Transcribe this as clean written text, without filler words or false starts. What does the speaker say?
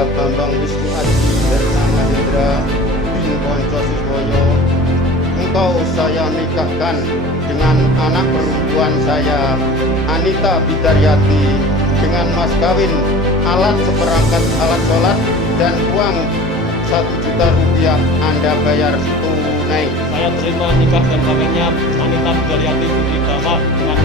Saya Bambang Wisnu Aji Herna Hendra bin Poncosiswoyo, engkau saya nikahkan dengan anak perempuan saya Anita Bidaryati dengan mas kawin alat seperangkat alat sholat dan uang 1 juta rupiah Anda bayar tunai. Saya terima nikah dan kawinnya Anita Bidaryati Putri Bapak dengan